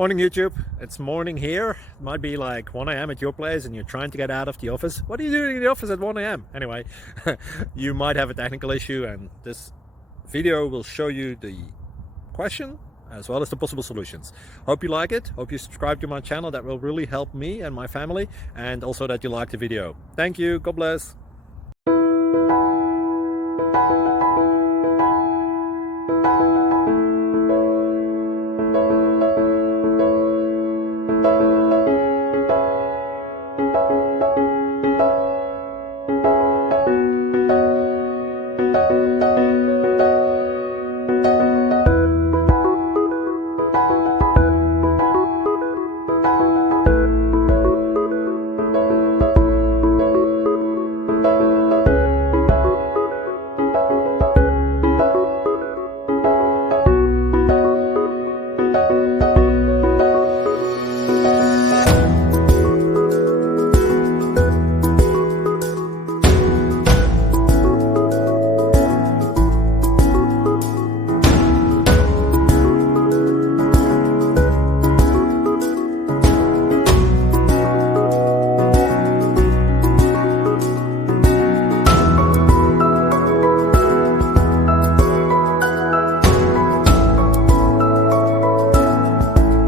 Morning YouTube, it's morning here. It might be like 1 a.m. at your place and you're trying to get out of the office. What are you doing in the office at 1 a.m.? Anyway, you might have a technical issue and this video will show you the question as well as the possible solutions. Hope you like it, hope you subscribe to my channel. That will really help me and my family, and also that you like the video. Thank you, God bless.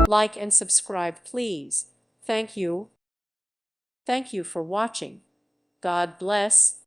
Like and subscribe, please. Thank you. Thank you for watching. God bless.